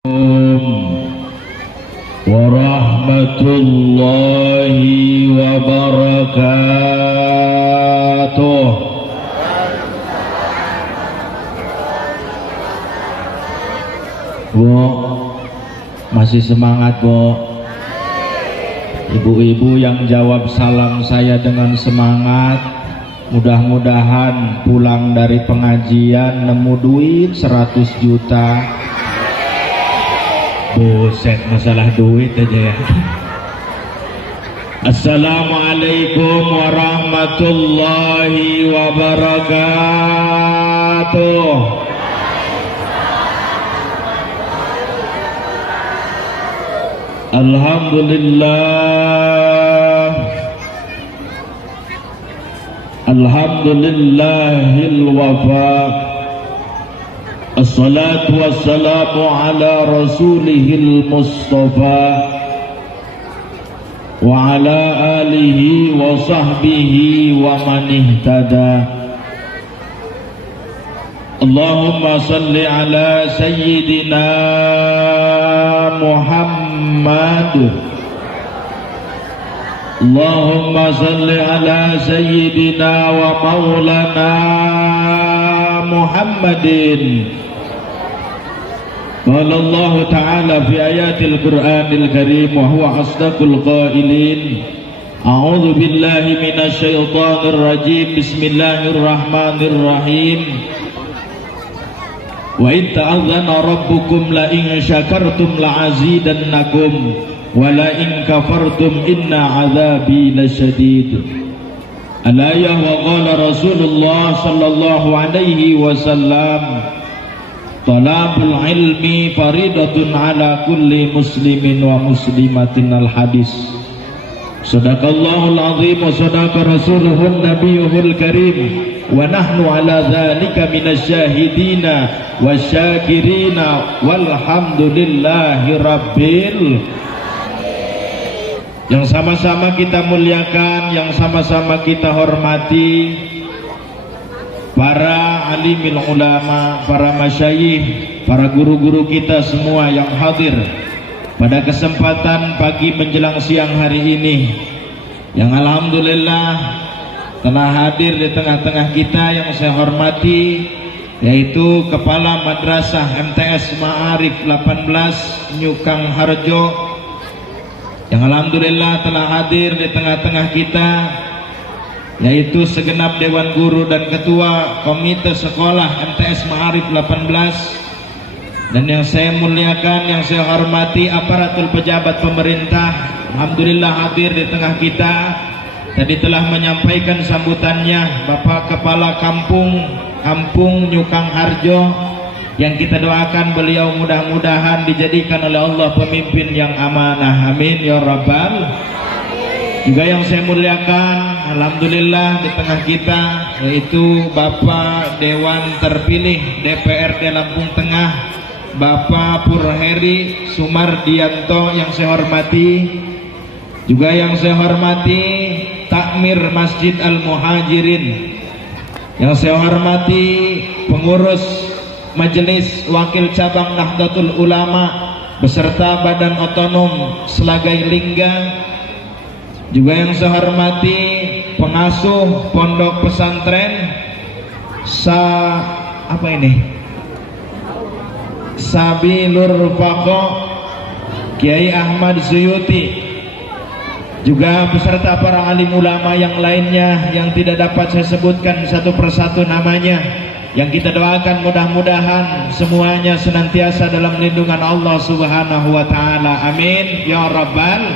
Warahmatullahi wabarakatuh. Bu, masih semangat Bu? Ibu-ibu yang jawab salam saya dengan semangat, mudah-mudahan pulang dari pengajian nemu duit 100 juta. Buset, masalah duit aja ya. Assalamualaikum warahmatullahi wabarakatuh. Alhamdulillah, alhamdulillahil wafa. Assalatu wassalamu ala rasulihil mustafa wa ala alihi wa sahbihi wa man ihtada. Allahumma salli ala sayyidina Muhammad. Allahumma salli ala sayyidina wa maulana Muhammadin. Qala Allah Ta'ala fi ayatil Qur'anil Karim wa huwa asdaqul qailin. A'udzu billahi minasy syaithanir rajim. Bismillahirrahmanirrahim. Wa in ta'azzana rabbukum la in syakartum la azidannakum wa la in kafartum inna 'adzabi lasyadid. Al-ayah wa qala Rasulullah sallallahu alaihi wasallam, talabul ilmi faridatun ala kulli muslimin wa muslimatin. Al-hadis. Sadaqallahul azim wa sadaqa rasuluhun nabiyuhul karim wa nahnu ala dhalika minasyahidina wasyakirina walhamdulillahi rabbil. Yang sama-sama kita muliakan, yang sama-sama kita hormati para alimil ulama, para masyayikh, para guru-guru kita semua yang hadir pada kesempatan pagi menjelang siang hari ini, yang alhamdulillah telah hadir di tengah-tengah kita. Yang saya hormati yaitu Kepala Madrasah MTS Ma'arif 18 Nyukang Harjo, yang alhamdulillah telah hadir di tengah-tengah kita, yaitu segenap Dewan Guru dan Ketua Komite Sekolah MTS Ma'arif 18, dan yang saya muliakan, yang saya hormati aparatur pejabat pemerintah, alhamdulillah hadir di tengah kita. Tadi telah menyampaikan sambutannya Bapak Kepala Kampung Nyukang Harjo, yang kita doakan beliau mudah-mudahan dijadikan oleh Allah pemimpin yang amanah, amin ya rabbal. Juga yang saya muliakan, alhamdulillah di tengah kita yaitu Bapak Dewan Terpilih DPRD Lampung Tengah, Bapak Purheri Sumardianto, yang saya hormati. Juga yang saya hormati Takmir Masjid Al-Muhajirin, yang saya hormati pengurus Majelis Wakil Cabang Nahdlatul Ulama beserta Badan Otonom Selagai Lingga. Juga yang saya hormati pengasuh Pondok Pesantren Sabilur Faqo Kiai Ahmad Suyuti, juga beserta para alim ulama yang lainnya yang tidak dapat saya sebutkan satu persatu namanya, yang kita doakan mudah-mudahan semuanya senantiasa dalam lindungan Allah Subhanahu wa taala, amin ya rabbal.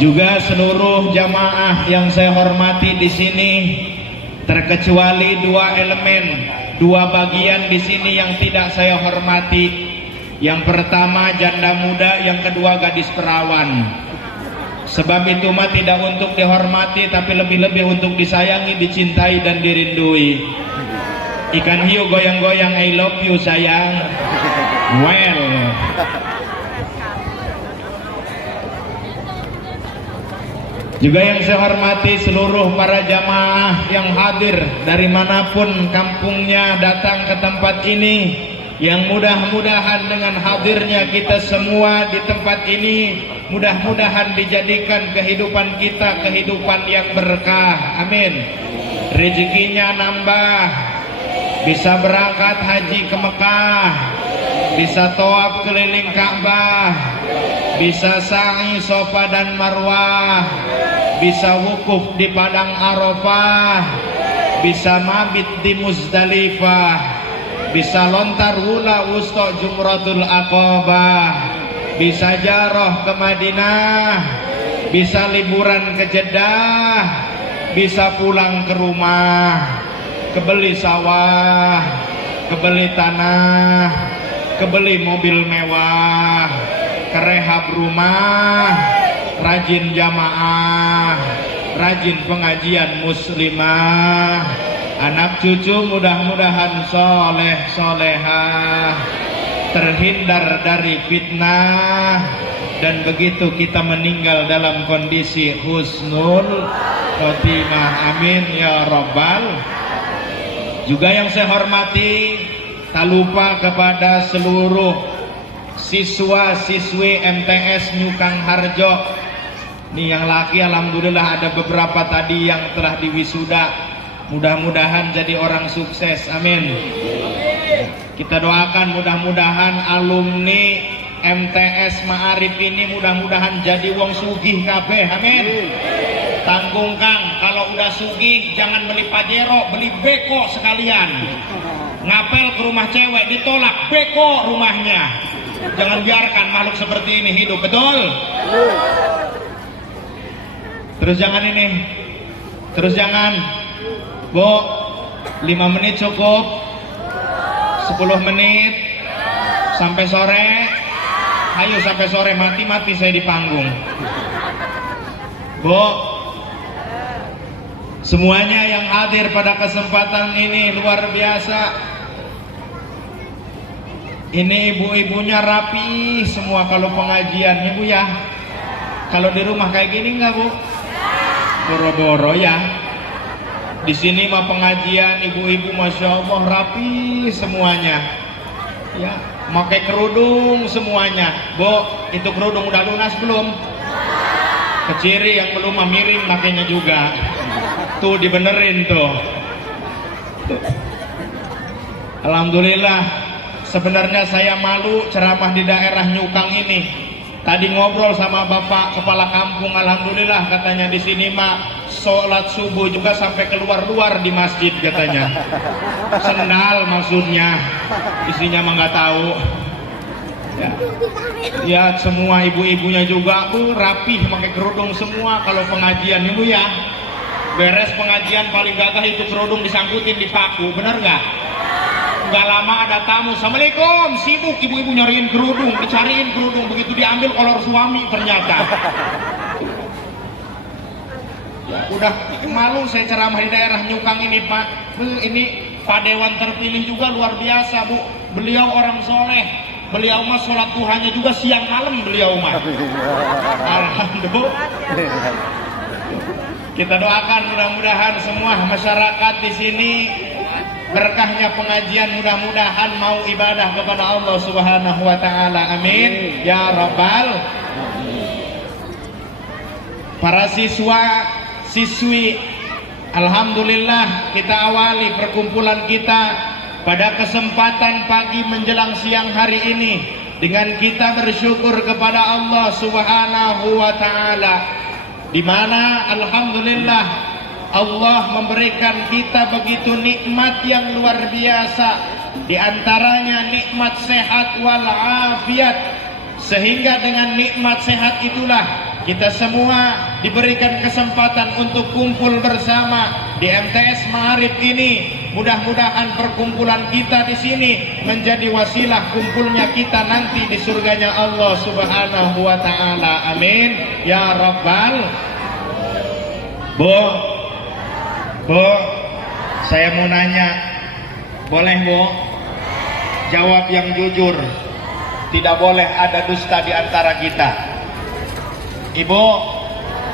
Juga seluruh jamaah yang saya hormati di sini, terkecuali dua elemen, dua bagian di sini yang tidak saya hormati. Yang pertama janda muda, yang kedua gadis perawan. Sebab itu mah tidak untuk dihormati, tapi lebih-lebih untuk disayangi, dicintai dan dirindui. Ikan hiu goyang-goyang, I love you sayang. Well, juga yang saya hormati seluruh para jamaah yang hadir dari manapun kampungnya datang ke tempat ini, yang mudah-mudahan dengan hadirnya kita semua di tempat ini, mudah-mudahan dijadikan kehidupan kita kehidupan yang berkah. Amin. Rezekinya nambah, bisa berangkat haji ke Mekah, bisa tawaf keliling Ka'bah, bisa sa'i Safa dan Marwah, bisa wukuf di Padang Arafah, bisa mabit di Muzdalifah, bisa lontar hula wusta Jumratul Aqabah, bisa jaroh ke Madinah, bisa liburan ke Jeddah, bisa pulang ke rumah, kebeli sawah, kebeli tanah, kebeli mobil mewah, kerehab rumah, rajin jamaah, rajin pengajian muslimah, anak cucu mudah-mudahan soleh solehah, terhindar dari fitnah, dan begitu kita meninggal dalam kondisi husnul khotimah. Amin ya rabbal. Juga yang saya hormati, tak lupa kepada seluruh siswa-siswi MTS Nyukang Harjo. Nih yang laki alhamdulillah ada beberapa tadi yang telah diwisuda. Mudah-mudahan jadi orang sukses. Amin. Kita doakan mudah-mudahan alumni MTS Ma'arif ini mudah-mudahan jadi wong sugih kabeh. Amin. Tanggung Kang, kalau udah sugih jangan beli Pajero, beli beko sekalian. Ngapel ke rumah cewek ditolak, beko rumahnya. Jangan biarkan makhluk seperti ini hidup, betul? Terus jangan ini, terus jangan, Bu, 5 menit cukup, 10 menit, sampai sore. Ayo sampai sore, mati-mati saya di panggung. Bu, semuanya yang hadir pada kesempatan ini luar biasa. Ini ibu-ibunya rapi semua kalau pengajian, Ibu ya. Kalau di rumah kayak gini enggak, Bu? Boro-boro ya. Di sini mah pengajian ibu-ibu masya Allah rapi semuanya. Ya, pakai kerudung semuanya. Bu, itu kerudung udah lunas belum? Keciri yang belum mah miring makanya juga. Tuh dibenerin tuh. Alhamdulillah. Sebenarnya saya malu ceramah di daerah Nyukang ini. Tadi ngobrol sama Bapak Kepala Kampung, alhamdulillah katanya di sini mah sholat subuh juga sampai keluar-luar di masjid katanya. Sendal maksudnya, isinya mah nggak tahu. Ya. Ya semua ibu-ibunya juga tuh rapih pakai kerudung semua kalau pengajian Ibu ya. Beres pengajian paling gagah itu kerudung disangkutin di paku, bener nggak? Gak lama ada tamu, assalamualaikum, sibuk ibu-ibu nyariin kerudung, dicariin kerudung, begitu diambil kolor suami ternyata. Ya, udah malu saya ceramah di daerah Nyukang ini Pak. Ini Pak Dewan terpilih juga luar biasa Bu. Beliau orang soleh, beliau mah sholat duhanya juga siang malam beliau mah. Alhamdulillah. Kita doakan mudah-mudahan semua masyarakat di sini berkahnya pengajian mudah-mudahan mau ibadah kepada Allah Subhanahu wa taala. Amin ya rabbal. Para siswa siswi, alhamdulillah kita awali perkumpulan kita pada kesempatan pagi menjelang siang hari ini dengan kita bersyukur kepada Allah Subhanahu wa taala, di mana alhamdulillah Allah memberikan kita begitu nikmat yang luar biasa, di antaranya nikmat sehat walafiat, sehingga dengan nikmat sehat itulah kita semua diberikan kesempatan untuk kumpul bersama di MTS Ma'arif ini. Mudah-mudahan perkumpulan kita di sini menjadi wasilah kumpulnya kita nanti di surganya Allah Subhanahu wa taala. Amin ya rabbal. Bu, saya mau nanya, boleh Bu? Jawab yang jujur, tidak boleh ada dusta di antara kita. Ibu,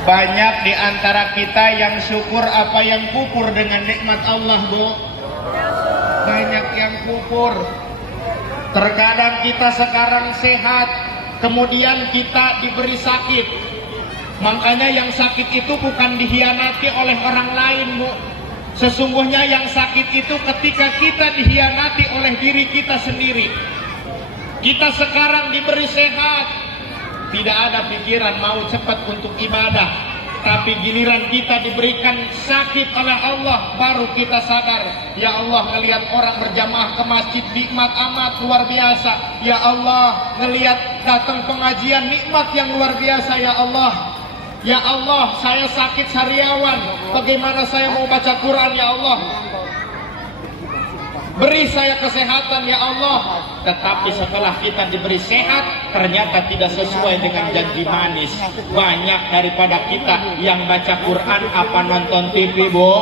banyak di antara kita yang syukur apa yang pupur dengan nikmat Allah Bu. Banyak yang pupur. Terkadang kita sekarang sehat, kemudian kita diberi sakit. Makanya yang sakit itu bukan dihianati oleh orang lain, Bu. Sesungguhnya yang sakit itu ketika kita dihianati oleh diri kita sendiri. Kita sekarang diberi sehat, tidak ada pikiran mau cepat untuk ibadah, tapi giliran kita diberikan sakit oleh Allah, baru kita sadar, ya Allah, ngelihat orang berjamaah ke masjid nikmat amat luar biasa. Ya Allah, ngelihat datang pengajian nikmat yang luar biasa. Ya Allah, ya Allah, saya sakit sariawan, bagaimana saya mau baca Quran? Ya Allah, beri saya kesehatan ya Allah. Tetapi setelah kita diberi sehat, ternyata tidak sesuai dengan janji manis. Banyak daripada kita yang baca Quran apa nonton TV, Bu?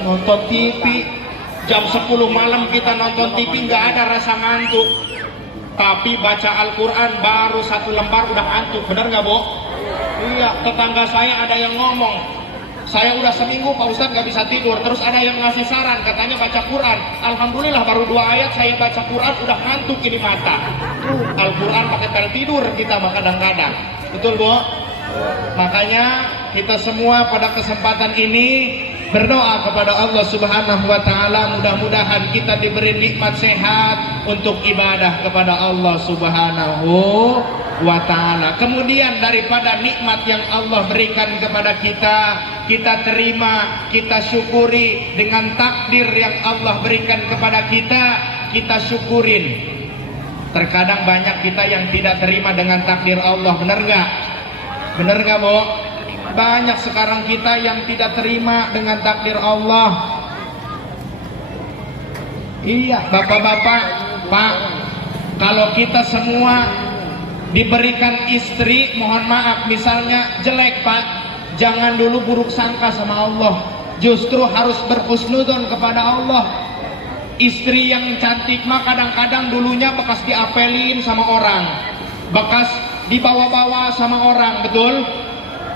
Nonton TV. Jam 10 malam kita nonton TV, nggak ada rasa ngantuk. Tapi baca Al-Quran baru 1 lembar udah ngantuk, bener nggak, Bu? Iya, tetangga saya ada yang ngomong, saya udah seminggu Pak Ustadz gak bisa tidur. Terus ada yang ngasih saran, katanya baca Quran. Alhamdulillah baru 2 ayat saya baca Quran udah ngantuk ini mata. Al-Quran pakai tel tidur kita kadang-kadang. Betul, Bu? Makanya kita semua pada kesempatan ini berdoa kepada Allah Subhanahu wa taala, mudah-mudahan kita diberi nikmat sehat untuk ibadah kepada Allah Subhanahu wa taala. Kemudian daripada nikmat yang Allah berikan kepada kita, kita terima, kita syukuri dengan takdir yang Allah berikan kepada kita, kita syukurin. Terkadang banyak kita yang tidak terima dengan takdir Allah, benar nggak? Benar nggak, Bu? Banyak sekarang kita yang tidak terima dengan takdir Allah. Iya, bapak-bapak, Pak, kalau kita semua diberikan istri, mohon maaf, misalnya jelek, Pak, jangan dulu buruk sangka sama Allah. Justru harus berhusnudzon kepada Allah. Istri yang cantik mah kadang-kadang dulunya bekas diapelin sama orang, bekas dibawa-bawa sama orang, betul?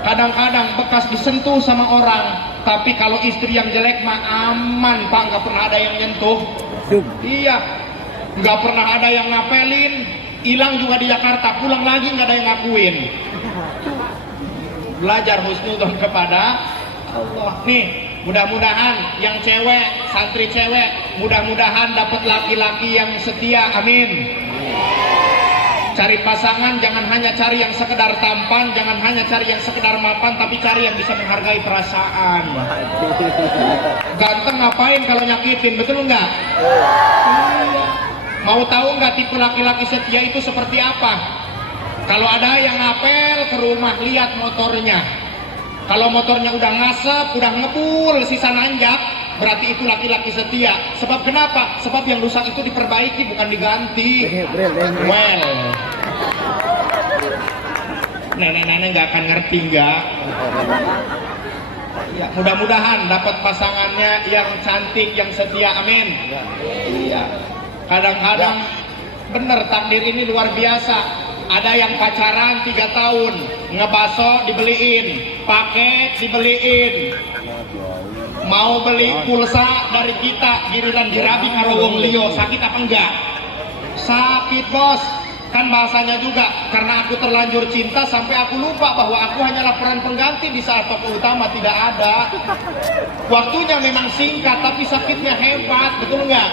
Kadang-kadang bekas disentuh sama orang. Tapi kalau istri yang jelek mah aman, Pak, nggak pernah ada yang nyentuh. Iya, nggak pernah ada yang ngapelin. Hilang juga di Jakarta, pulang lagi nggak ada yang ngakuin. Belajar husnudzon kepada Allah. Nih, mudah-mudahan yang cewek, santri cewek, mudah-mudahan dapat laki-laki yang setia, amin. Cari pasangan jangan hanya cari yang sekedar tampan, jangan hanya cari yang sekedar mapan, tapi cari yang bisa menghargai perasaan. Ganteng ngapain kalau nyakitin, betul nggak? Mau tahu nggak tipe laki-laki setia itu seperti apa? Kalau ada yang ngapel ke rumah, lihat motornya. Kalau motornya udah ngasap, udah ngebul, sisa nanjak, berarti itu laki-laki setia. Sebab kenapa? Sebab yang rusak itu diperbaiki, bukan diganti. Well, nenek-nenek nggak akan ngerti, nggak? Ya, mudah-mudahan dapat pasangannya yang cantik, yang setia, amin. Iya. Kadang-kadang bener takdir ini luar biasa. Ada yang pacaran 3 tahun, ngebaso dibeliin, paket dibeliin, mau beli pulsa dari kita, giliran dirabi karo wong liyo, sakit apa enggak? Sakit, bos. Kan bahasanya juga, karena aku terlanjur cinta sampai aku lupa bahwa aku hanyalah peran pengganti di saat tokoh utama tidak ada. Waktunya memang singkat, tapi sakitnya hebat, betul nggak?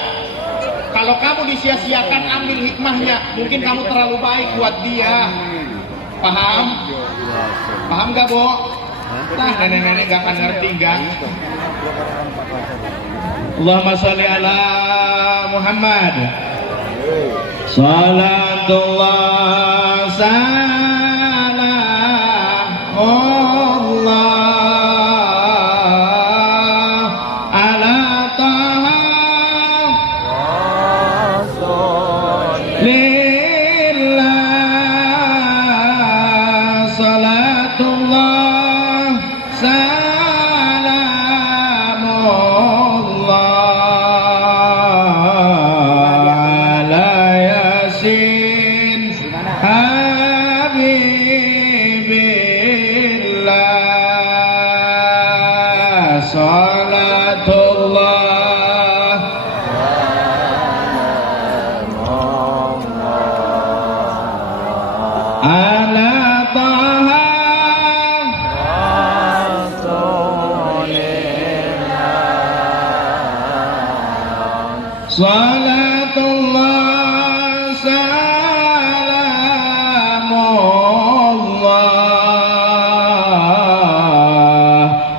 Kalau kamu disia-siakan, ambil hikmahnya. Mungkin kamu terlalu baik buat dia. Paham? Paham gak, Bu? Nah, nenek-nenek gak akan ngerti, gak? Allahumma sholli ala Muhammad. Salatullah salamullah ala taha lillah. Salatullah salamullah. Ah ala taha salatullah salamullah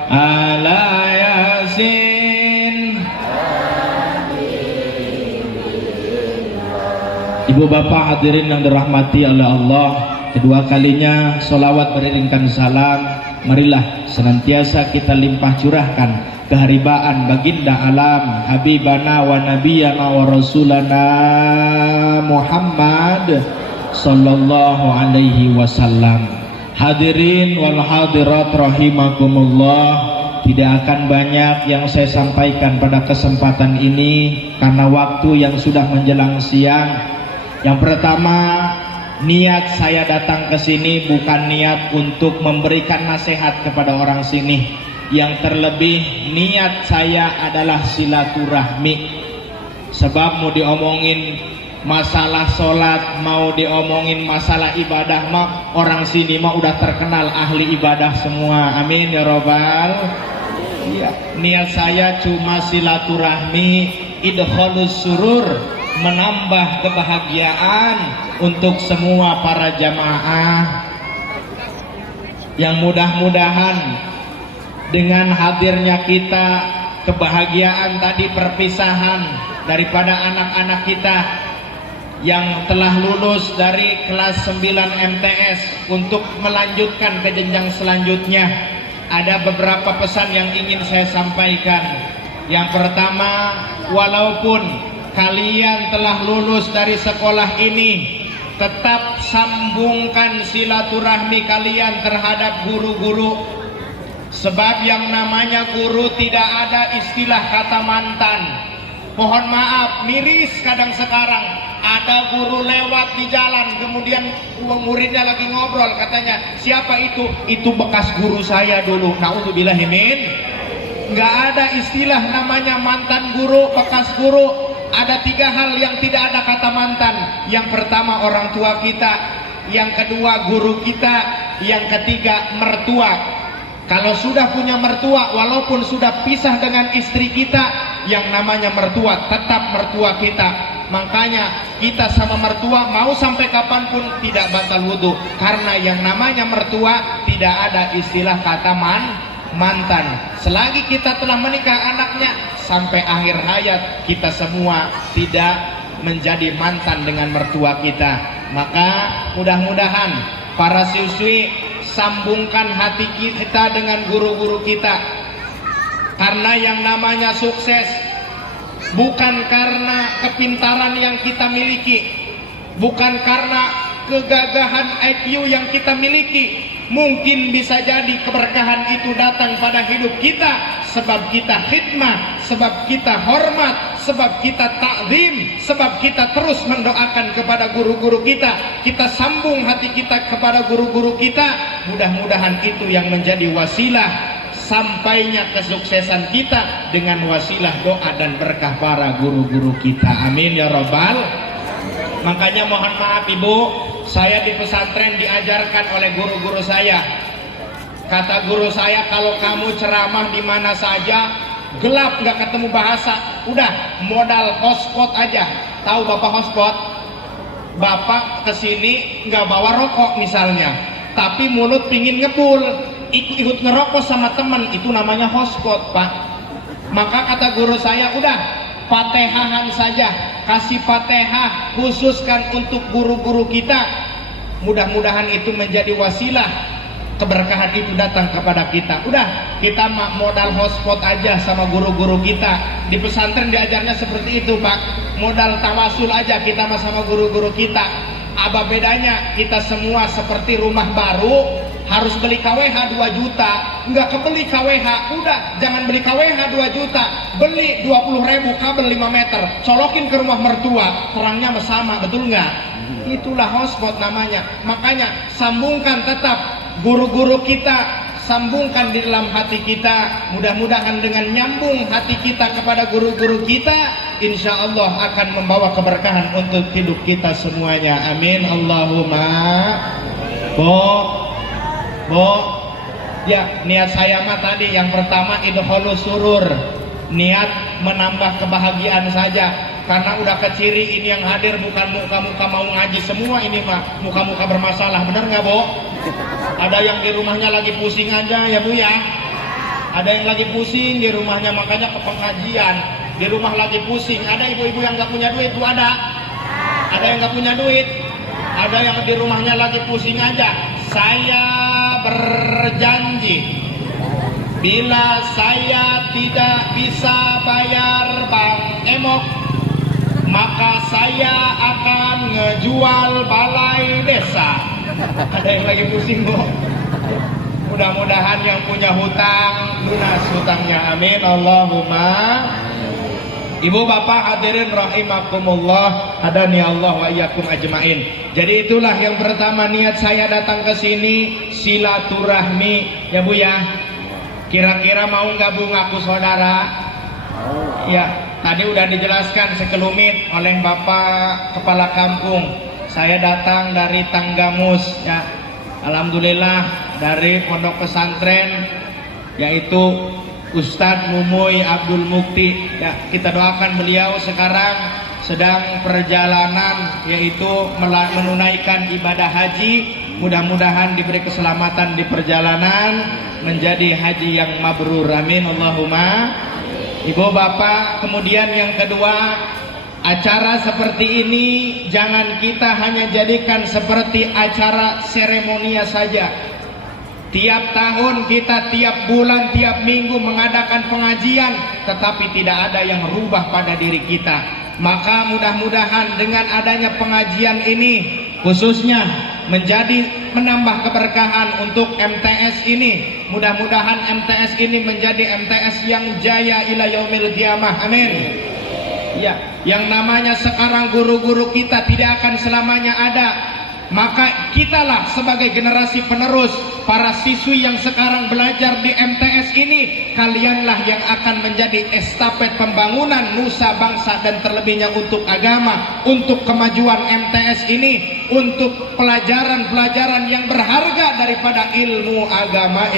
ala yasin. Ibu bapak hadirin yang dirahmati oleh Allah, kedua kalinya solawat beriringkan salam. Marilah senantiasa kita limpah curahkan keharibaan baginda alam habibana wa nabiyana wa rasulana Muhammad sallallahu alaihi wasallam. Hadirin wal hadirat rahimakumullah, tidak akan banyak yang saya sampaikan pada kesempatan ini karena waktu yang sudah menjelang siang. Yang pertama, niat saya datang ke sini bukan niat untuk memberikan nasihat kepada orang sini. Yang terlebih niat saya adalah silaturahmi. Sebab mau diomongin masalah sholat, mau diomongin masalah ibadah mah orang sini mah udah terkenal ahli ibadah semua. Amin ya robbal. Iya. Niat saya cuma silaturahmi, idkhalus surur, menambah kebahagiaan untuk semua para jamaah yang mudah-mudahan dengan hadirnya kita, kebahagiaan tadi perpisahan daripada anak-anak kita yang telah lulus dari kelas 9 MTS untuk melanjutkan ke jenjang selanjutnya. Ada beberapa pesan yang ingin saya sampaikan. Yang pertama, walaupun kalian telah lulus dari sekolah ini, tetap sambungkan silaturahmi kalian terhadap guru-guru. Sebab yang namanya guru tidak ada istilah kata mantan. Mohon maaf, miris kadang sekarang ada guru lewat di jalan, kemudian muridnya lagi ngobrol, katanya siapa itu? Itu bekas guru saya dulu. Naudzubillahi min. Nggak ada istilah namanya mantan guru, bekas guru. Ada 3 hal yang tidak ada kata mantan. Yang pertama orang tua kita, yang kedua guru kita, yang ketiga mertua. Kalau sudah punya mertua, walaupun sudah pisah dengan istri kita, yang namanya mertua tetap mertua kita. Makanya kita sama mertua mau sampai kapanpun tidak batal wudhu, karena yang namanya mertua tidak ada istilah kata mantan. Selagi kita telah menikah anaknya, sampai akhir hayat kita semua tidak menjadi mantan dengan mertua kita. Maka mudah-mudahan para siswi sambungkan hati kita dengan guru-guru kita, karena yang namanya sukses bukan karena kepintaran yang kita miliki, bukan karena kegagahan IQ yang kita miliki. Mungkin bisa jadi keberkahan itu datang pada hidup kita sebab kita khidmah, sebab kita hormat, sebab kita takzim, sebab kita terus mendoakan kepada guru-guru kita. Kita sambung hati kita kepada guru-guru kita. Mudah-mudahan itu yang menjadi wasilah sampainya kesuksesan kita dengan wasilah doa dan berkah para guru-guru kita. Amin ya robbal. Makanya mohon maaf ibu, saya di pesantren diajarkan oleh guru-guru saya. Kata guru saya, kalau kamu ceramah di mana saja, gelap nggak ketemu bahasa, udah modal hotspot aja. Tahu bapak hotspot? Bapak kesini nggak bawa rokok misalnya, tapi mulut pingin ngebul, ikut ngerokok sama temen, itu namanya hotspot pak. Maka kata guru saya, udah Fatehahan saja, kasih Fatihah khususkan untuk guru-guru kita. Mudah-mudahan itu menjadi wasilah keberkahan itu datang kepada kita. Udah, kita modal hotspot aja sama guru-guru kita. Di pesantren diajarnya seperti itu pak, modal tawasul aja kita sama guru-guru kita. Apa bedanya? Kita semua seperti rumah baru, harus beli KWH 2 juta, nggak kebeli KWH, udah jangan beli KWH 2 juta, beli 20.000 kabel 5 meter, colokin ke rumah mertua, terangnya sama, betul nggak? Itulah hotspot namanya. Makanya sambungkan tetap guru-guru kita, sambungkan di dalam hati kita. Mudah-mudahan dengan nyambung hati kita kepada guru-guru kita, insya Allah akan membawa keberkahan untuk hidup kita semuanya. Amin Allahumma. Bo, ya niat saya mah tadi yang pertama idkhalus surur, niat menambah kebahagiaan saja. Karena udah keciri ini yang hadir bukan muka-muka mau ngaji semua, ini mah muka-muka bermasalah, bener nggak Bo? Ada yang di rumahnya lagi pusing aja ya Bu ya. Ada yang lagi pusing di rumahnya makanya ke pengajian. Di rumah lagi pusing. Ada ibu-ibu yang nggak punya duit, Bu ada? Ada yang nggak punya duit? Ada yang di rumahnya lagi pusing aja. Saya berjanji bila saya tidak bisa bayar Bang Emok, maka saya akan ngejual balai desa. Ada yang lagi pusing Bu? Mudah-mudahan yang punya hutang lunas hutangnya, amin Allahumma. Ibu bapak hadirin rahimakumullah, hadani Allah wa iyyakum ajmain. Jadi itulah yang pertama niat saya datang ke sini silaturahmi ya Bu ya. Kira-kira mau gabung aku saudara? Ya, tadi udah dijelaskan sekelumit oleh Bapak Kepala Kampung. Saya datang dari Tanggamus ya. Alhamdulillah dari pondok pesantren yaitu Ustadz Mumuy Abdul Mukti ya, kita doakan beliau sekarang sedang perjalanan yaitu menunaikan ibadah haji. Mudah-mudahan diberi keselamatan di perjalanan menjadi haji yang mabrur, amin Allahumma. Ibu bapak, kemudian yang kedua, acara seperti ini jangan kita hanya jadikan seperti acara seremonia saja. Tiap tahun kita, tiap bulan, tiap minggu mengadakan pengajian, tetapi tidak ada yang rubah pada diri kita. Maka mudah-mudahan dengan adanya pengajian ini khususnya menambah keberkahan untuk MTS ini. Mudah-mudahan MTS ini menjadi MTS yang jaya ila yaumil qiyamah, amin. Ya, yang namanya sekarang guru-guru kita tidak akan selamanya ada. Maka kitalah sebagai generasi penerus, para siswi yang sekarang belajar di MTS ini, kalianlah yang akan menjadi estafet pembangunan nusa bangsa dan terlebihnya untuk agama, untuk kemajuan MTS ini, untuk pelajaran-pelajaran yang berharga daripada ilmu agama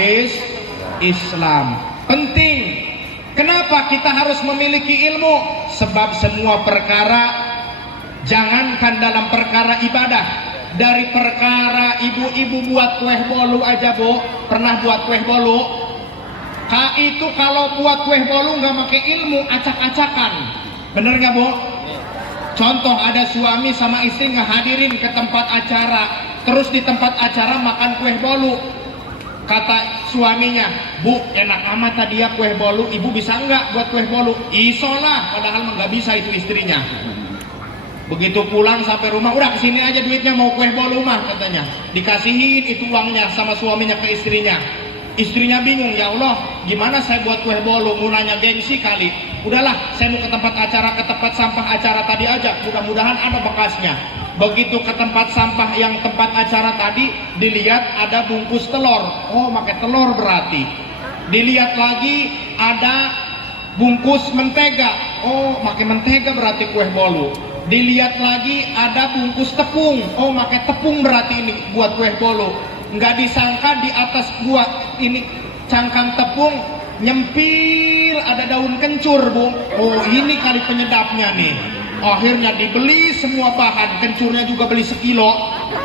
Islam. Penting. Kenapa kita harus memiliki ilmu? Sebab semua perkara, jangankan dalam perkara ibadah, dari perkara ibu-ibu buat kue bolu aja Bu, pernah buat kue bolu? Itu kalau buat kue bolu nggak pakai ilmu, acak-acakan, bener nggak Bu? Contoh ada suami sama istri ngehadirin ke tempat acara, terus di tempat acara makan kue bolu. Kata suaminya, Bu, enak amat tadi ya kue bolu, ibu bisa nggak buat kue bolu? Isolah, padahal nggak bisa itu istrinya. Begitu pulang sampai rumah, udah kesini aja duitnya mau kue bolu mah katanya. Dikasihin itu uangnya sama suaminya ke istrinya. Istrinya bingung, ya Allah gimana saya buat kue bolu, mulanya gengsi kali. Udahlah saya mau ke tempat acara, ke tempat sampah acara tadi aja, mudah-mudahan ada bekasnya. Begitu ke tempat sampah yang tempat acara tadi, dilihat ada bungkus telur. Oh pakai telur berarti. Dilihat lagi ada bungkus mentega. Oh pakai mentega berarti kue bolu. Dilihat lagi ada bungkus tepung. Oh pakai tepung berarti ini buat kue bolu. Nggak disangka di atas buat ini cangkang tepung nyempil ada daun kencur Bu. Oh ini kali penyedapnya nih. Akhirnya dibeli semua bahan, kencurnya juga beli sekilo,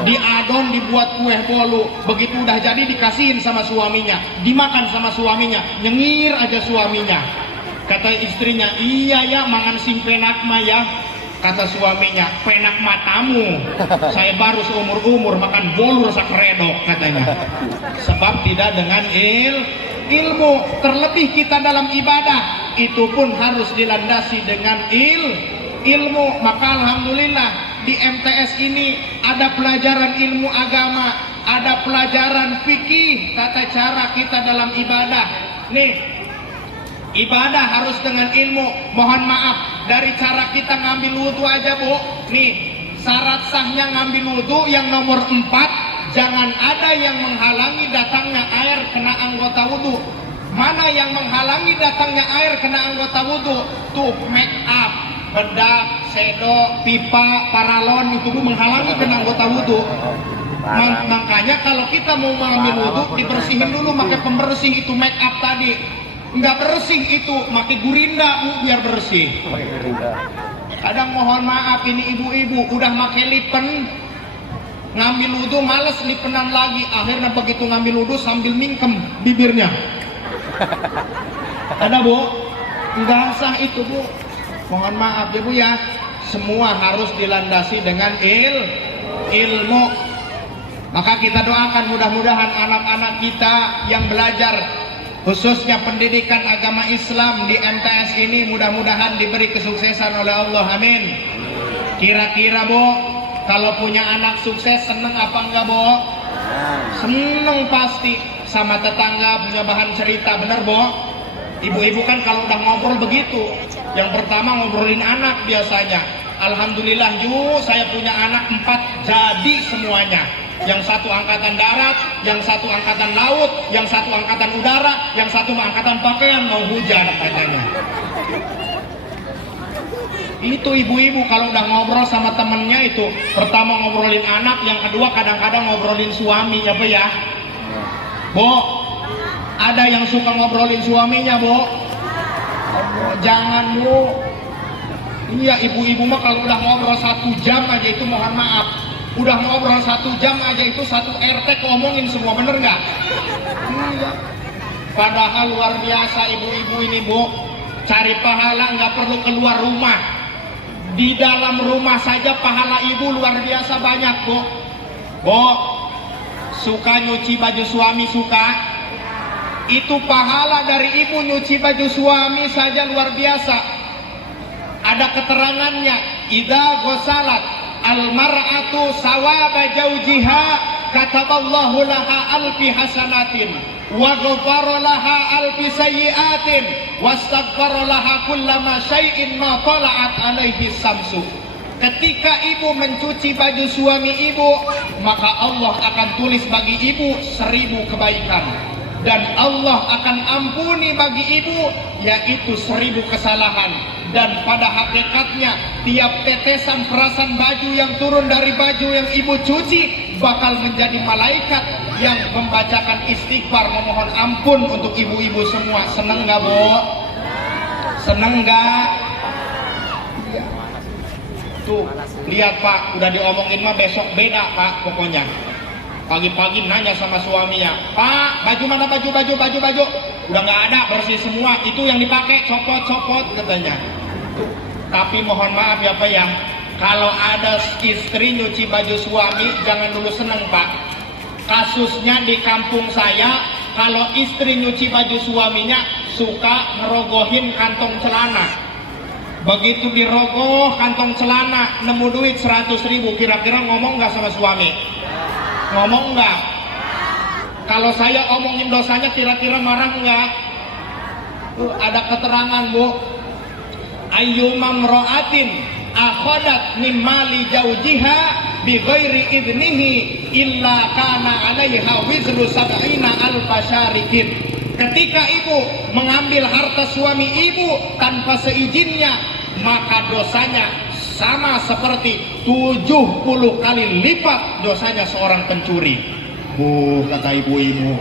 diadon dibuat kue bolu. Begitu udah jadi dikasihin sama suaminya, dimakan sama suaminya, nyengir aja suaminya. Kata istrinya, iya ya mangan sing penak mah ya. Kata suaminya, penak matamu, saya baru seumur-umur makan bolu rasa keredok katanya. Sebab tidak dengan ilmu. Terlebih kita dalam ibadah, itu pun harus dilandasi dengan ilmu. Maka alhamdulillah di MTS ini ada pelajaran ilmu agama, ada pelajaran fikih, tata cara kita dalam ibadah. Nih, ibadah harus dengan ilmu. Mohon maaf, dari cara kita ngambil wudhu aja Bu, nih syarat sahnya ngambil wudhu yang nomor 4, jangan ada yang menghalangi datangnya air kena anggota wudhu. Mana yang menghalangi datangnya air kena anggota wudhu? Tuh make up, bedak, sendok, pipa, paralon, itu menghalangi kena anggota wudhu. Makanya kalau kita mau mengambil wudhu, dibersihin dulu pakai pembersih itu make up tadi. Nggak bersih itu, pakai gurinda Bu, biar bersih. Kadang mohon maaf ini ibu-ibu udah pakai lipen, ngambil wudhu males lipenan lagi, akhirnya begitu ngambil wudhu sambil mingkem bibirnya. Ada Bu? Nggak sah itu Bu. Mohon maaf ya Bu ya. Semua harus dilandasi dengan ilmu. Maka kita doakan mudah-mudahan anak-anak kita yang belajar khususnya pendidikan agama Islam di MTS ini mudah-mudahan diberi kesuksesan oleh Allah. Amin. Kira-kira Bu, kalau punya anak sukses seneng apa enggak Bu? Seneng pasti. Sama tetangga punya bahan cerita, bener Bu? Ibu-ibu kan kalau udah ngobrol begitu, yang pertama ngobrolin anak biasanya. Alhamdulillah yuk saya punya anak 4 jadi semuanya. Yang satu angkatan darat, yang satu angkatan laut, yang satu angkatan udara, yang satu angkatan pakaian, mau hujan katanya. Itu ibu-ibu kalau udah ngobrol sama temennya itu, pertama ngobrolin anak, yang kedua kadang-kadang ngobrolin suami, apa ya? Bu, ada yang suka ngobrolin suaminya Bu? Jangan Bu. Iya ibu-ibu mah kalau udah ngobrol 1 jam aja itu mohon maaf. Udah ngobrol 1 jam aja itu 1 RT ngomongin semua, bener nggak? Iya. Padahal luar biasa ibu-ibu ini Bu, cari pahala nggak perlu keluar rumah. Di dalam rumah saja pahala ibu luar biasa banyak Bu. Bu, suka nyuci baju suami suka? Itu pahala dari ibu nyuci baju suami saja luar biasa. Ada keterangannya, idza ghasalat almar'atu sawaba zawjiha kataballahu laha alfi hasanatin wa ghafara laha alfi sayyi'atin wastaghfara laha kullama syai'in ma tala'at alaihi samsu. Ketika ibu mencuci baju suami ibu, maka Allah akan tulis bagi ibu 1000 kebaikan, dan Allah akan ampuni bagi ibu yaitu 1000 kesalahan. Dan pada hakikatnya tiap tetesan perasan baju yang turun dari baju yang ibu cuci bakal menjadi malaikat yang membacakan istighfar, memohon ampun untuk ibu-ibu semua. Seneng nggak Bu? Seneng nggak? Tuh lihat Pak, udah diomongin mah besok beda Pak pokoknya. Pagi-pagi nanya sama suaminya, Pak, baju mana baju? Udah nggak ada, bersih semua. Itu yang dipakai, copot katanya. Tapi mohon maaf ya Pak ya, kalau ada istri nyuci baju suami jangan dulu seneng Pak. Kasusnya di kampung saya, kalau istri nyuci baju suaminya suka ngerogohin kantong celana. Begitu dirogoh kantong celana, nemu duit 100.000, kira-kira ngomong nggak sama suami? Ngomong nggak? Kalau saya omongin dosanya kira-kira marah nggak? Ada keterangan Bu, ayyumam ra'atin akhadat min mali jaujiha bi ghairi idnihi illa kana 'alaiha wizru sab'ina alfa syarikin. Ketika ibu mengambil harta suami ibu tanpa seizinnya, maka dosanya sama seperti 70 kali lipat dosanya seorang pencuri. Bu, kata ibu-ibu.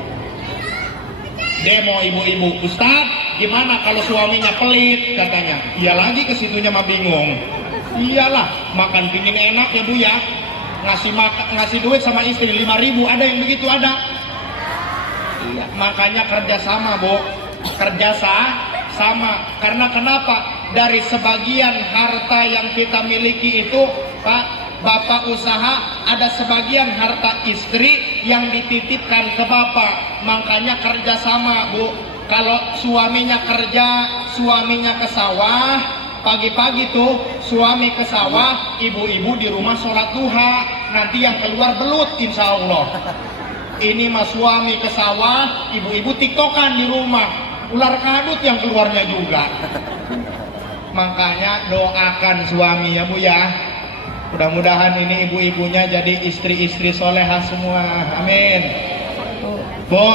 Demo ibu-ibu, Ustaz, gimana kalau suaminya pelit katanya? Iya lagi ke situnya mah bingung. Iyalah, makan pingin enak ya Bu ya. Ngasih duit sama istri 5.000, ada yang begitu ada. Iya, makanya kerjasama Bu, kerjasama. Karena kenapa? Dari sebagian harta yang kita miliki itu Pak, bapak usaha, ada sebagian harta istri yang dititipkan ke bapak. Makanya kerjasama Bu. Kalau suaminya kerja, suaminya ke sawah, pagi-pagi tuh suami ke sawah, ibu-ibu di rumah sholat duha. Nanti yang keluar belut insya Allah. Ini mah suami ke sawah, ibu-ibu tiktokan di rumah, ular kadut yang keluarnya juga. Makanya doakan suami ya Bu ya. Mudah-mudahan ini ibu-ibunya jadi istri-istri solehah semua. Amin. Bu,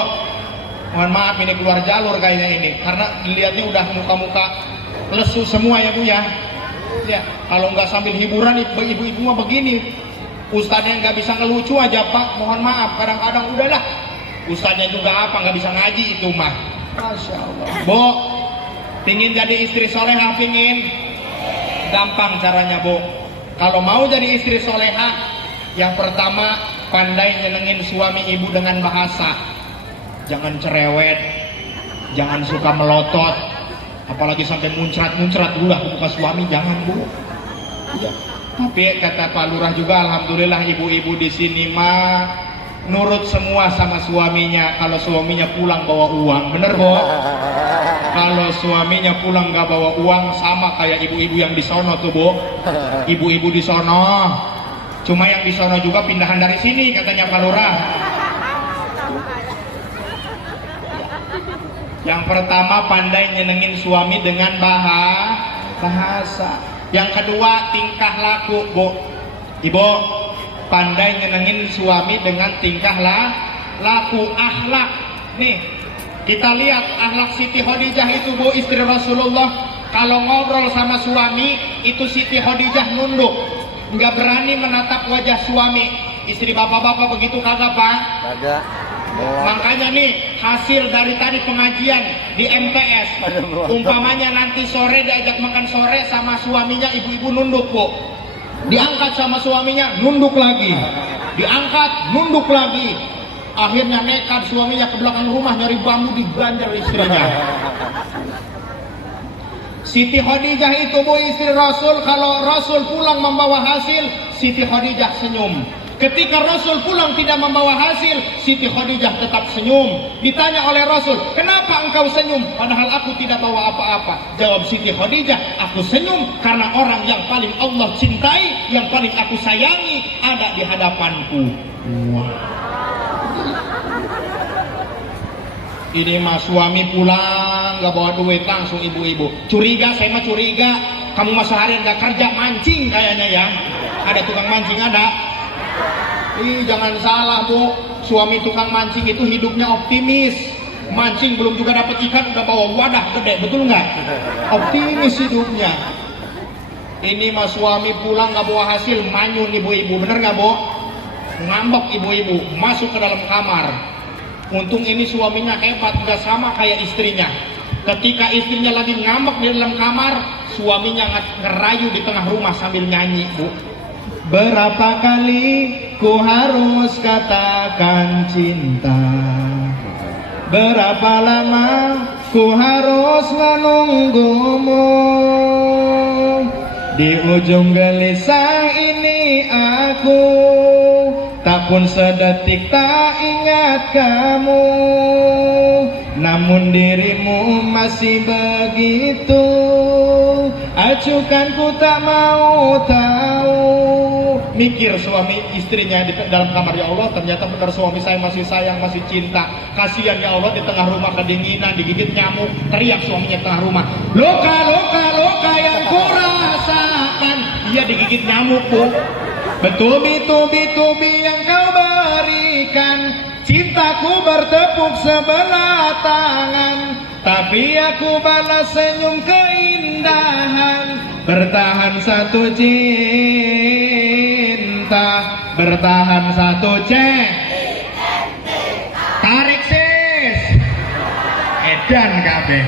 mohon maaf ini keluar jalur kayaknya ini, karena dilihatnya udah muka-muka lesu semua ya Bu ya. Ya, kalau nggak sambil hiburan ibu-ibu mah begini. Ustadznya nggak bisa ngelucu aja Pak, mohon maaf, kadang-kadang udahlah. Ustadznya juga apa, nggak bisa ngaji itu mah. Masya Allah. Bu, pingin jadi istri soleha, pingin? Gampang caranya Bu. Kalau mau jadi istri soleha, yang pertama pandai nyenengin suami ibu dengan bahasa. Jangan cerewet, jangan suka melotot, apalagi sampai muncrat-muncrat ulah ke muka suami, jangan Bu. Ya. Tapi kata Pak Lurah juga, alhamdulillah ibu-ibu di sini mah nurut semua sama suaminya. Kalau suaminya pulang bawa uang, bener Bu? Kalau suaminya pulang nggak bawa uang, sama kayak ibu-ibu yang di sono tuh Bu. Ibu-ibu di sono, cuma yang di sono juga pindahan dari sini katanya Pak Lurah. Yang pertama pandai nyenengin suami dengan bahasa. Yang kedua tingkah laku Bu. Ibu pandai nyenengin suami dengan tingkah laku, akhlak. Nih kita lihat akhlak Siti Khadijah itu Bu, istri Rasulullah. Kalau ngobrol sama suami itu Siti Khadijah nunduk, nggak berani menatap wajah suami. Istri bapak-bapak begitu kagak Pak? Kagak. Makanya nih hasil dari tadi pengajian di MTS, umpamanya nanti sore diajak makan sore sama suaminya, ibu-ibu nunduk Bu, diangkat sama suaminya nunduk lagi, diangkat nunduk lagi, akhirnya nekat suaminya ke belakang rumah nyari bambu, diganjar istrinya. Siti Khadijah itu Bu, istri Rasul, kalau Rasul pulang membawa hasil, Siti Khadijah senyum. Ketika Rasul pulang tidak membawa hasil, Siti Khadijah tetap senyum. Ditanya oleh Rasul, kenapa engkau senyum padahal aku tidak bawa apa-apa? Jawab Siti Khadijah, aku senyum karena orang yang paling Allah cintai, yang paling aku sayangi ada di hadapanku. Wow. Ini mah suami pulang gak bawa duit, langsung ibu-ibu curiga. Saya mah curiga, kamu mah seharian gak kerja, mancing kayaknya ya. Ada tukang mancing ada. Jangan salah Bu, suami tukang mancing itu hidupnya optimis. Mancing belum juga dapat ikan udah bawa wadah gede, betul nggak? Optimis hidupnya. Ini mah suami pulang nggak bawa hasil, manyun ibu-ibu, bener nggak Bu? Ngambek ibu-ibu, masuk ke dalam kamar. Untung ini suaminya hebat, nggak sama kayak istrinya. Ketika istrinya lagi ngambek di dalam kamar, suaminya ngerayu di tengah rumah sambil nyanyi Bu. Berapa kali ku harus katakan cinta, berapa lama ku harus menunggumu. Di ujung gelisah ini aku tak pun sedetik tak ingat kamu, namun dirimu masih begitu acuhkan, ku tak mau tahu. Mikir suami istrinya di dalam kamar, ya Allah ternyata benar suami saya masih sayang, masih cinta. Kasihan ya Allah, di tengah rumah kedinginan, digigit nyamuk, teriak suaminya tengah rumah, luka, luka, luka yang ku rasakan. Iya digigit nyamuk Bu. Bertubi-tubi yang kau berikan, cintaku bertepuk sebelah tangan, tapi aku balas senyum keindahan. Bertahan satu cinta, bertahan satu tarik sis, edan kabeh.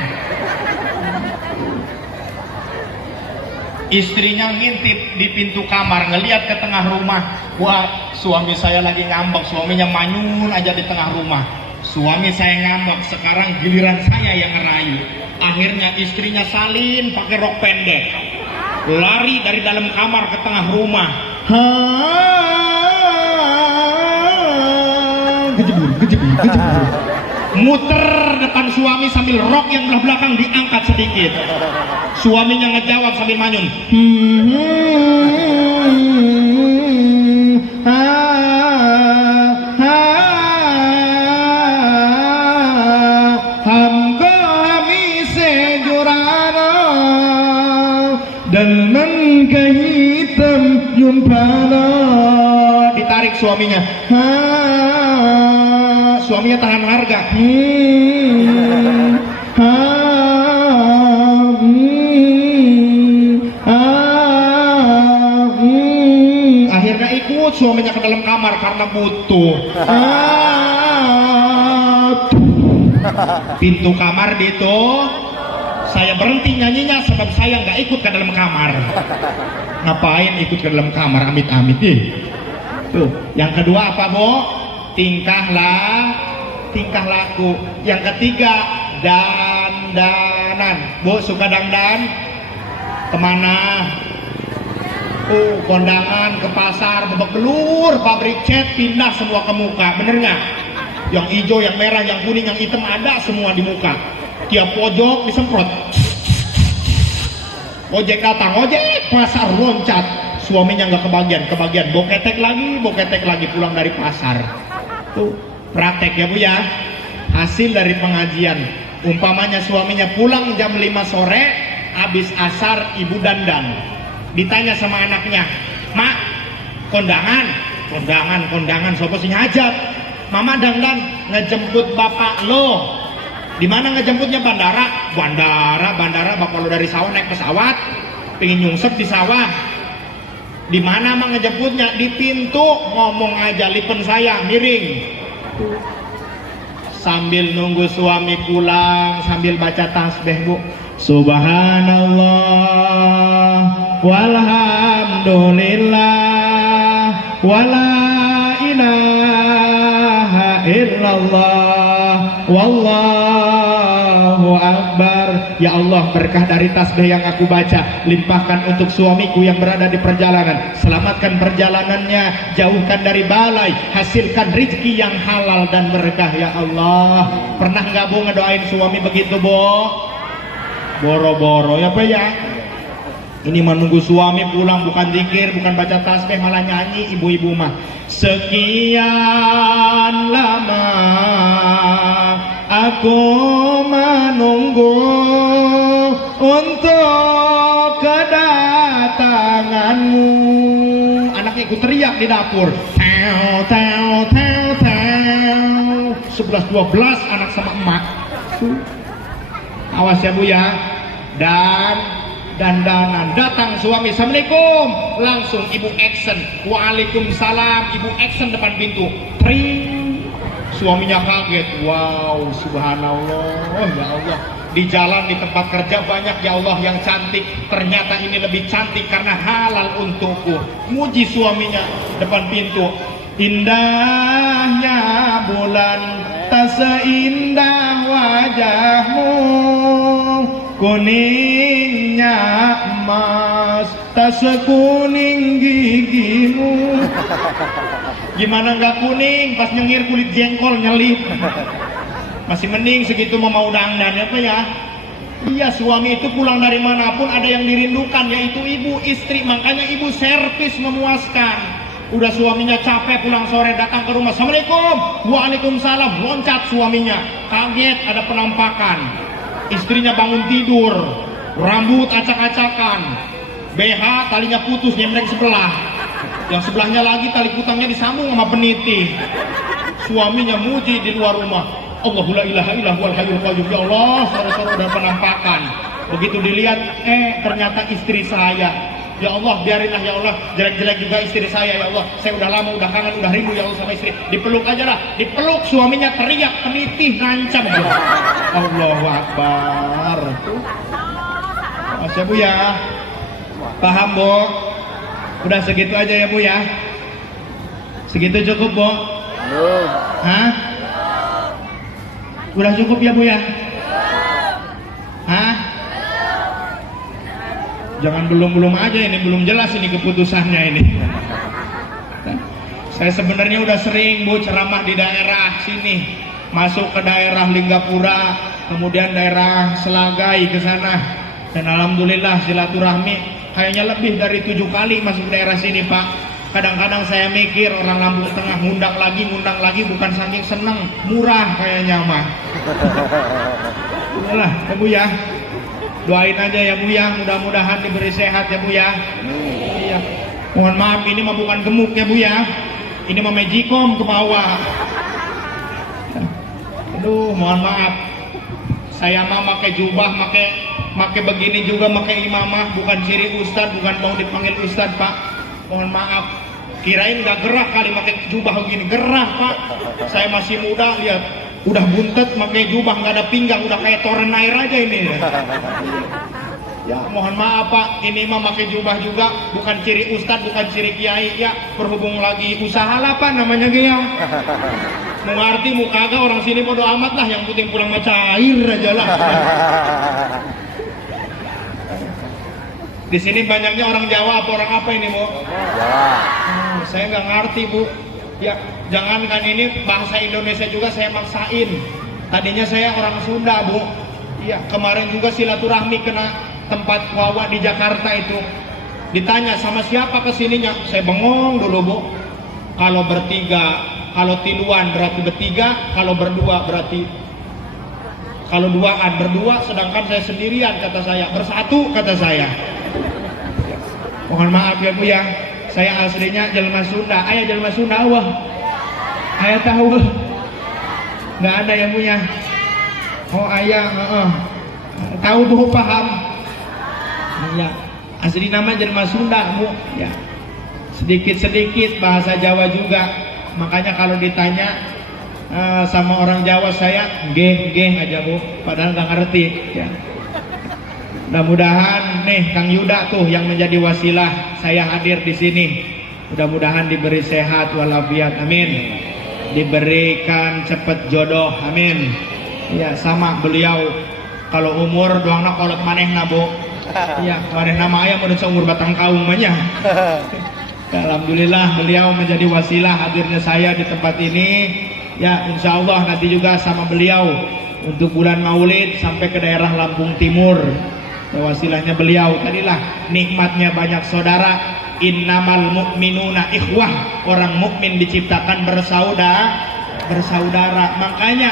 Istrinya ngintip di pintu kamar, ngelihat ke tengah rumah. Wah, suami saya lagi ngambek, suaminya manyun aja di tengah rumah. Suami saya ngambek, sekarang giliran saya yang ngerayu. Akhirnya istrinya salin pakai rok pendek, lari dari dalam kamar ke tengah rumah. Gejebur. Muter depan suami sambil rok yang belah belakang diangkat sedikit. Suaminya ngejawab sambil manyun, dan hitam yumpana. Ditarik suaminya. Suaminya tahan harga. Akhirnya ikut suaminya ke dalam kamar karena butuh. Pintu kamar ditutup. Saya berhenti nyanyinya sebab saya nggak ikut ke dalam kamar. Ngapain ikut ke dalam kamar, amit-amit nih. Tuh, yang kedua apa, Bu? Tingkah laku. Yang ketiga, dandanan. Bu, suka dandan? Kemana? Kondangan, ke pasar, babak belur, pabrik cat, pindah semua ke muka. Bener nggak? Yang hijau, yang merah, yang kuning, yang hitam ada semua di muka. Tiap pojok disemprot. Ojek datang, ojek pasar loncat. Suaminya nggak kebagian, boketek lagi pulang dari pasar. Tuh, praktek ya Bu ya. Hasil dari pengajian. Umpamanya suaminya pulang jam 5 sore, habis asar ibu dandan. Ditanya sama anaknya, "Mak, kondangan, sopo sing hajat?" "Mama dandan ngejemput bapak lo." "Di mana ngejemputnya?" Bandara, bapak lo dari sawah naik pesawat, pengen nyungsep di sawah." "Di mana mah ngejemputnya?" "Di pintu." "Ngomong aja, lipen saya miring." Sambil nunggu suami pulang, sambil baca tasbih, Bu. Subhanallah walhamdulillah wala ilaha illallah wallahu akbar. Ya Allah, berkah dari tasbih yang aku baca limpahkan untuk suamiku yang berada di perjalanan. Selamatkan perjalanannya, jauhkan dari balai, hasilkan rezeki yang halal dan berkah ya Allah. Pernah nggak Bu ngedoain suami begitu, Bu? Boro-boro ya Pak ya. Ini menunggu suami pulang, bukan zikir, bukan baca tasbih, malah nyanyi ibu-ibu mah. Sekian lama aku menunggu untuk kedatanganmu. Anaknya ikut teriak di dapur. Teo, teo, teo, teo. 11-12 anak sama emak. Awas ya Bu ya. Dandanan, datang suami, "Assalamualaikum." Langsung ibu action, "Waalaikumsalam." Ibu action depan pintu, tring. Suaminya kaget, wow, subhanallah, ya Allah. Di jalan, di tempat kerja banyak ya Allah yang cantik. Ternyata ini lebih cantik karena halal untukku. Muji suaminya depan pintu. Indahnya bulan, tak seindah wajahmu. Kuningnya emas, tak sekuning gigimu. Gimana nggak kuning? Pas nyengir kulit jengkol nyelip. Masih mending segitu mau dandan apa ya? Iya, suami itu pulang dari manapun ada yang dirindukan, yaitu ibu, istri. Makanya ibu servis memuaskan. Udah suaminya capek pulang sore datang ke rumah, "Assalamualaikum." "Waalaikumsalam." Loncat suaminya, kaget ada penampakan. Istrinya bangun tidur, rambut acak-acakan, BH talinya putus nyempleng sebelah, yang sebelahnya lagi tali kutangnya disambung sama peniti. Suaminya muji di luar rumah, "Allahu la ilaha illa huwal hayyul qayyum." Ya Allah, sore-sore udah penampakan. Begitu dilihat, ternyata istri saya. Ya Allah, biarinlah ya Allah, jelek-jelek juga istri saya ya Allah. Saya udah lama, udah kangen, udah rindu ya Allah sama istri. Dipeluk aja lah, dipeluk, suaminya teriak, penitih, ngancam. Allahu Akbar. Mas ya Bu ya, paham Bu? Udah segitu aja ya Bu ya. Segitu cukup Bu? Hah? Udah cukup ya Bu ya? Hah? Jangan belum aja, ini belum jelas ini keputusannya ini. Saya sebenarnya udah sering Bu ceramah di daerah sini, masuk ke daerah Linggapura, kemudian daerah Selagai ke sana, dan alhamdulillah silaturahmi kayaknya lebih dari 7 kali masuk daerah sini Pak. Kadang-kadang saya mikir orang Lampung Tengah ngundang lagi bukan saking seneng, murah kayaknya mah. Udahlah ya Bu ya. Doain aja ya Bu ya, mudah-mudahan diberi sehat ya Bu ya. Iya. Mohon maaf, ini mah bukan gemuk ya Bu ya. Ini mah magicom ke bawah. Aduh, mohon maaf. Saya mah pakai jubah, pakai begini juga, pakai imamah, bukan ciri ustad, bukan mau dipanggil ustad Pak. Mohon maaf. Kirain nggak gerah kali pakai jubah begini. Gerah Pak. Saya masih muda, lihat udah buntet pakai jubah, nggak ada pinggang, udah kayak toren air aja ini. Ya, mohon maaf Pak, ini mah pakai jubah juga bukan ciri ustadz, bukan ciri kiai. Ya, berhubung lagi usaha lah Pak namanya ya. Mengerti muka agak orang sini bodo amat lah, yang penting pulang maca air aja lah. Di sini banyaknya orang Jawa apa orang apa ini, Bu? Jawa. Saya nggak ngerti, Bu. Ya, jangankan ini bahasa Indonesia juga saya maksain. Tadinya saya orang Sunda, Bu. Iya, kemarin juga silaturahmi kena tempat wawa di Jakarta itu. Ditanya sama siapa kesininya, saya bengong dulu, Bu. Kalau bertiga, kalau tiluan berarti bertiga, kalau berdua berarti kalau duaan berdua, sedangkan saya sendirian kata saya, bersatu kata saya. Mohon maaf ya Bu ya, saya aslinya jelma Sunda. Ayah jelma Sunda, wah. Ayah tahu? Nggak ada yang punya. Oh ayah, tahu Bu, paham? Ya, asli nama jelma Sunda Bu. Ya, sedikit-sedikit bahasa Jawa juga. Makanya kalau ditanya sama orang Jawa saya, geh aja Bu. Padahal nggak ngerti. Ya. Mudah-mudahan nih Kang Yuda tuh yang menjadi wasilah saya hadir di sini. Mudah-mudahan diberi sehat walafiat, amin. Diberikan cepat jodoh, amin. Ya sama beliau kalau umur doangna kolot manehna Bu. Iya, manehna mah aya mun seumur batang kaung banyak. Alhamdulillah beliau menjadi wasilah hadirnya saya di tempat ini. Ya insya Allah nanti juga sama beliau untuk bulan Maulid sampai ke daerah Lampung Timur. Ya, wasilahnya beliau tadilah nikmatnya banyak saudara. Innamal mu'minuna ikhwah, orang mukmin diciptakan bersaudara. Makanya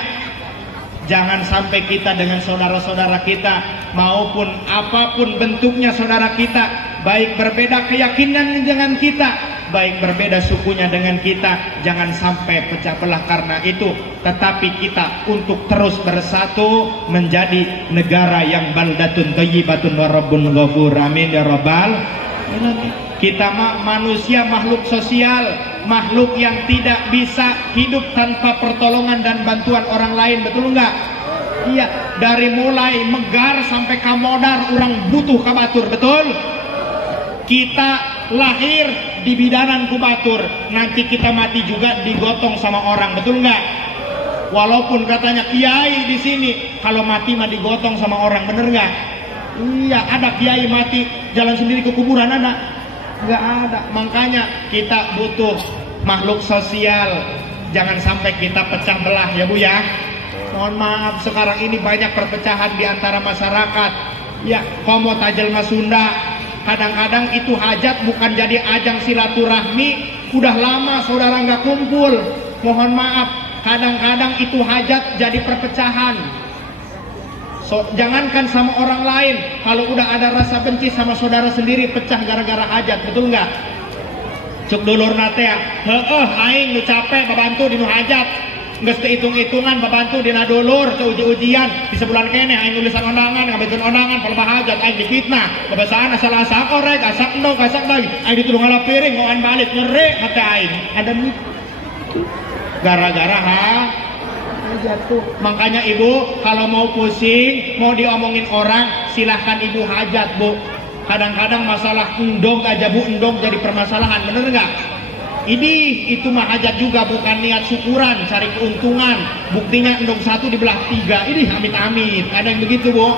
jangan sampai kita dengan saudara-saudara kita maupun apapun bentuknya saudara kita, baik berbeda keyakinan dengan kita, baik berbeda sukunya dengan kita, jangan sampai pecah belah karena itu. Tetapi kita untuk terus bersatu menjadi negara yang baldatun thayyibatun wa rabbun ghafur, amin ya rabbal alamin. Kita manusia makhluk sosial, makhluk yang tidak bisa hidup tanpa pertolongan dan bantuan orang lain, betul enggak? Iya, dari mulai megar sampai kamodar orang butuh kabatur, betul? Kita lahir di bidanan kubatur, nanti kita mati juga digotong sama orang, betul enggak? Walaupun katanya kiai di sini, kalau mati mah digotong sama orang, bener enggak? Iya, ada kiai mati jalan sendiri ke kuburan, ada? Enggak ada. Makanya kita butuh makhluk sosial, jangan sampai kita pecah belah ya Bu ya. Mohon maaf sekarang ini banyak perpecahan di antara masyarakat. Ya, komo tajelma Sunda. Kadang-kadang itu hajat bukan jadi ajang silaturahmi. Udah lama saudara nggak kumpul. Mohon maaf, kadang-kadang itu hajat jadi perpecahan. Jangankan sama orang lain, kalau udah ada rasa benci sama saudara sendiri pecah gara-gara hajat, betul nggak? Cuk dulur nate ya, aing nu capek babantu di nu hajat, nggak hitung-hitungan babantu di na dulur ke uji-ujian di sebulan kene aing nulisan undangan, ngabekeun undangan kalau hajat aing difitnah, kebiasaan asal-asal korek, asak endog, asak lagi, aing ditulung ala piring, ngoan balik ngeri hati aing, ada gara-gara jatuh. Makanya ibu kalau mau pusing, mau diomongin orang, silahkan ibu hajat Bu. Kadang-kadang masalah endog aja Bu, endog jadi permasalahan, bener nggak? Ini itu mah hajat juga, bukan niat syukuran, cari keuntungan. Buktinya endog satu dibelah tiga, ini amit-amit, ada yang begitu Bu.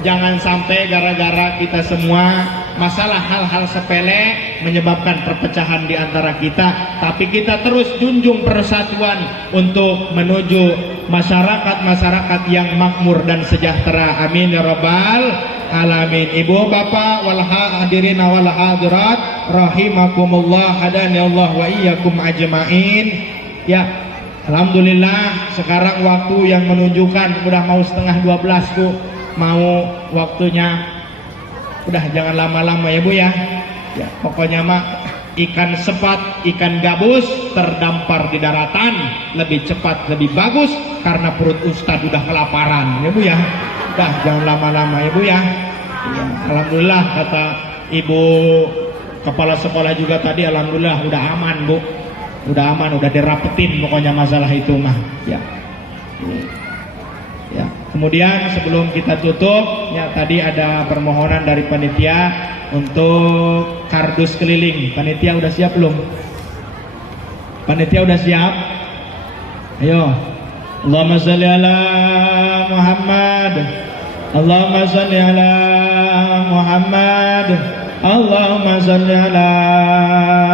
Jangan sampai gara-gara kita semua masalah hal-hal sepele menyebabkan perpecahan di antara kita, tapi kita terus junjung persatuan untuk menuju masyarakat yang makmur dan sejahtera, amin ya rabbal alamin. Ibu bapak wal hadirin wal hadirat rahimakumullah, hadani Allah wa iyyakum ajmain. Ya, alhamdulillah sekarang waktu yang menunjukkan udah mau setengah 12 Bu, mau waktunya. Udah jangan lama-lama ya Bu ya. Ya, pokoknya mah ikan sepat, ikan gabus terdampar di daratan lebih cepat, lebih bagus karena perut Ustadz udah kelaparan ya Bu ya. Udah jangan lama-lama ya Bu ya. Ya, alhamdulillah kata Ibu kepala sekolah juga tadi alhamdulillah udah aman Bu, udah aman, udah dirapetin pokoknya masalah itu mah ya. Ya, kemudian sebelum kita tutup ya, tadi ada permohonan dari panitia untuk kardus keliling. Panitia udah siap belum? Panitia udah siap? Ayo. Allahumma shalli ala Muhammad. Allahumma shalli ala Muhammad. Allahumma shalli ala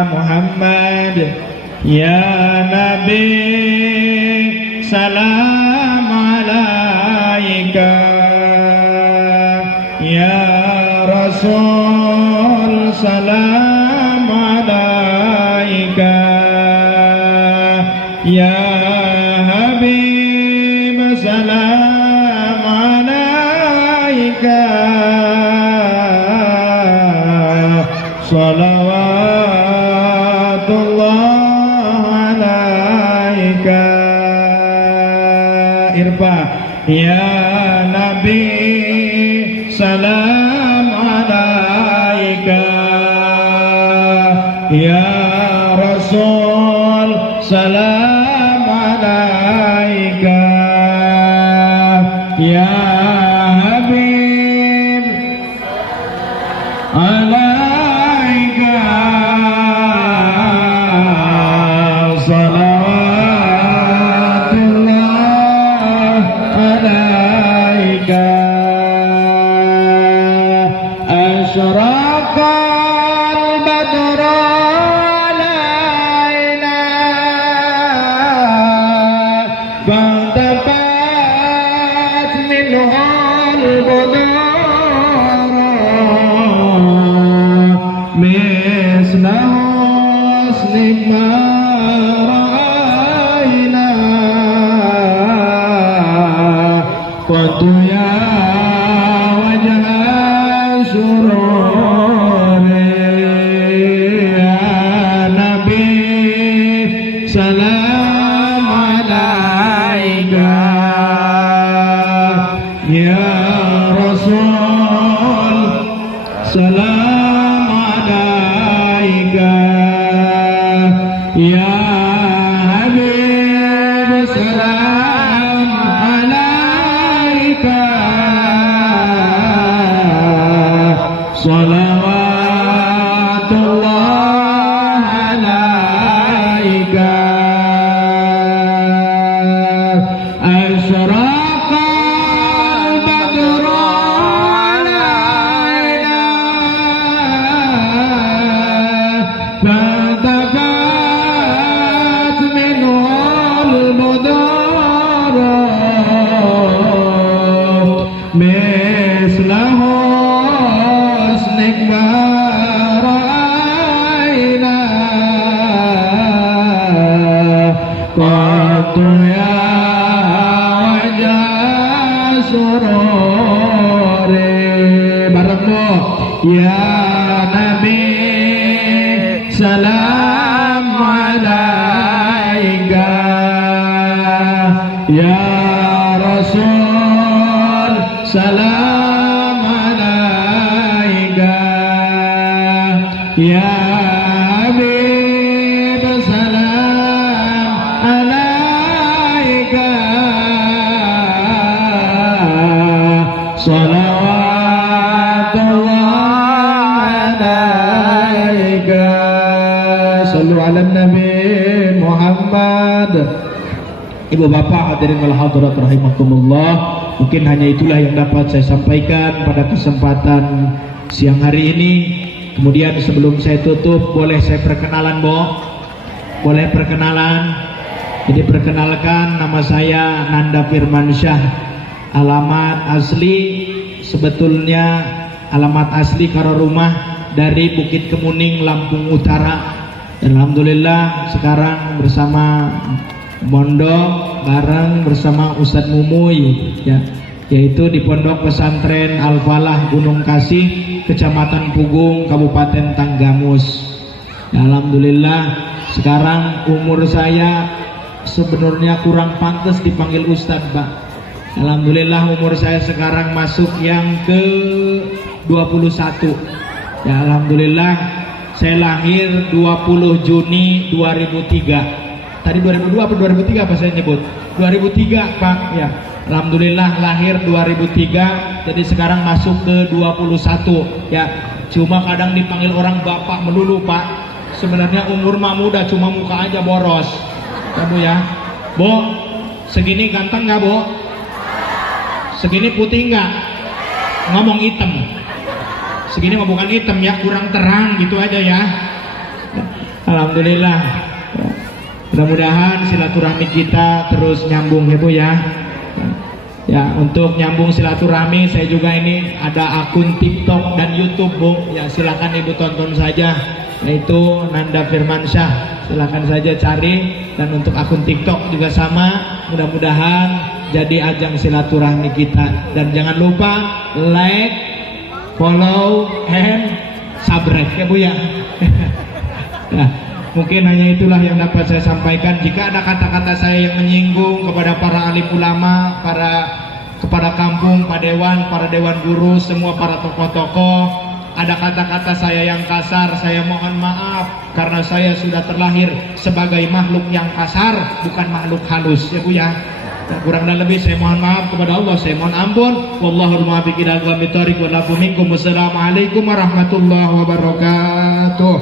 Muhammad. Ya Nabi salam alaika, ya Rasul salam alaika, ya Habib salam alaika, salawatullah alaika. Irfa ya Nabi salam alaika, ya Rasul salam alaika, ya Habib alaika, salawatullah alaika. Asyraqal badru alaina fantabat minhul budur misla husni ma ra'ayna qatu ya wajah sururi ya Nabi salam alaika, ya Rasul salam alaika, ya Habib salam alaika, salawatullah alaika. Asyraqal badru alaina fantabat minhul budur misla husnik ma ra'ayna qatu ya wajah sururi. Bareng Bu, ya Nabi salam alaika, ya Rasul salam alaika, ya Habib salam alaika, salawatullah alaika. Sallu ala Nabi Muhammad. Ibu bapak hadirin wal hadirat rahimakumullah, mungkin hanya itulah yang dapat saya sampaikan pada kesempatan siang hari ini. Kemudian sebelum saya tutup, boleh saya perkenalan Bu? Boleh perkenalan? Jadi perkenalkan, nama saya Nanda Firmansyah. Alamat asli sebetulnya alamat asli karo rumah dari Bukit Kemuning, Lampung Utara. Dan alhamdulillah sekarang bersama mondok bareng bersama Ustadz Mumuy ya, yaitu di Pondok Pesantren Al-Falah Gunung Kasih, Kecamatan Pugung, Kabupaten Tanggamus. Ya, alhamdulillah sekarang umur saya sebenarnya kurang pantas dipanggil Ustadz Pak. Alhamdulillah umur saya sekarang masuk yang ke 21. Ya alhamdulillah Saya lahir 20 Juni 2003. Tadi 2002 apa 2003 apa saya nyebut? 2003 Pak ya. Alhamdulillah lahir 2003, jadi sekarang masuk ke 21 ya. Cuma kadang dipanggil orang bapak melulu Pak. Sebenarnya umur mah muda, cuma muka aja boros. Kamu ya, Bo, segini ganteng nggak Bo? Segini putih nggak? Ngomong hitam. Segini mah bukan hitam ya, kurang terang gitu aja ya. Alhamdulillah. Mudah-mudahan silaturahmi kita terus nyambung ya Bu ya. Ya, untuk nyambung silaturahmi saya juga ini ada akun TikTok dan YouTube Bu. Ya, silakan Ibu tonton saja, yaitu Nanda Firmansyah. Silakan saja cari, dan untuk akun TikTok juga sama. Mudah-mudahan jadi ajang silaturahmi kita, dan jangan lupa like, follow, and subscribe ya Bu ya. Nah, mungkin hanya itulah yang dapat saya sampaikan. Jika ada kata-kata saya yang menyinggung kepada para alim ulama, kepada kampung, Pak Dewan, para dewan guru, semua para tokoh-tokoh, ada kata-kata saya yang kasar, saya mohon maaf, karena saya sudah terlahir sebagai makhluk yang kasar, bukan makhluk halus ya Bu ya. Nah, kurang dan lebih saya mohon maaf kepada Allah, saya mohon ampun. Wallahul muwaffiq ila aqwamit thoriq, wa lakum minkum. Wassalamualaikum warahmatullahi wabarakatuh.